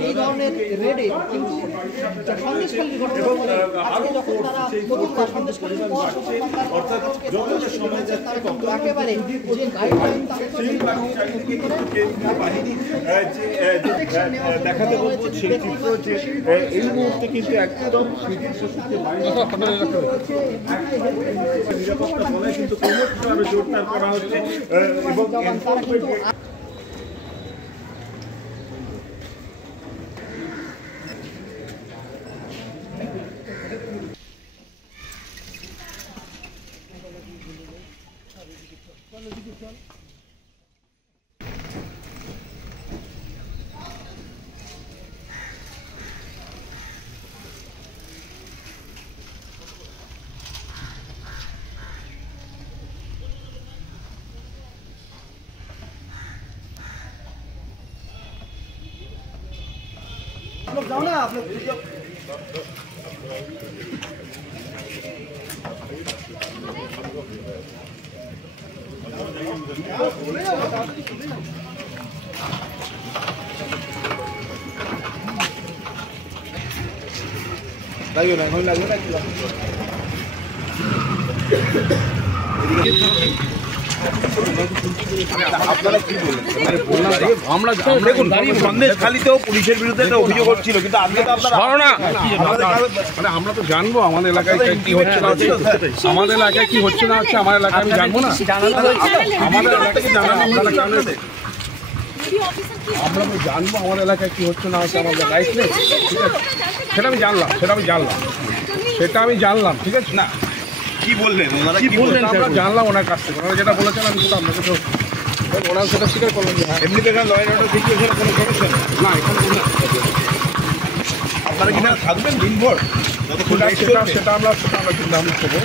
এই ধরনের রেডে কিন্তু সন্দেশখালীর ঘটনা যখন তারা নতুন সন্দেশখালীর পর অর্থাৎ যত সময় যাচ্ছে তত একেবারে যে গাইডলাইন বাহিনী দেখাতে বলবো সেই চিত্র যে এই মুহূর্তে কিন্তু একদম নিরাপত্তা বলায় কিন্তু ক্রমশ আরো জোরদার করা হচ্ছে এবং आप लोग जाओ ना आप लोग লাগিও না এখন লাগিও না আপনারা কি বলেন আমরা দেখুন সন্দেশখালীতেও পুলিশের বিরুদ্ধে একটা অভিযোগ হচ্ছিল কিন্তু আজকে তো আপনারা মানে আমরা তো জানবো আমাদের এলাকায় কি হচ্ছে না হচ্ছে আমাদের এলাকায় কি হচ্ছে না হচ্ছে আমার এলাকায় আমি জানবো না আমাদের এলাকায় জানানো আপনারা জানেন আমরা তো জানবো আমাদের এলাকায় কি হচ্ছে না হচ্ছে আমাদের রাইট নেই ঠিক আছে সেটা আমি জানলাম ঠিক আছে না কি বললেন আমরা জানলাম ওনার কাছ থেকে ওনারা যেটা বলেছেন আমি সেটা আপনাকে তো ওনারা সেটা স্বীকার করলেন যে হ্যাঁ এমনিতে লয়ের অর্ডার সিচুয়েশনে কোনো সমস্যা না এখানে আপনারা কি না থাকবেন দিনভর যতক্ষণ সেটা আমরা চিন্তা ভাবনা করবো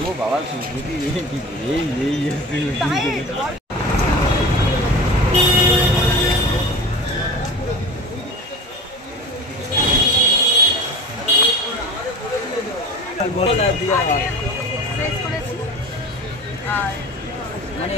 ও বাবা সুন্দরী মানে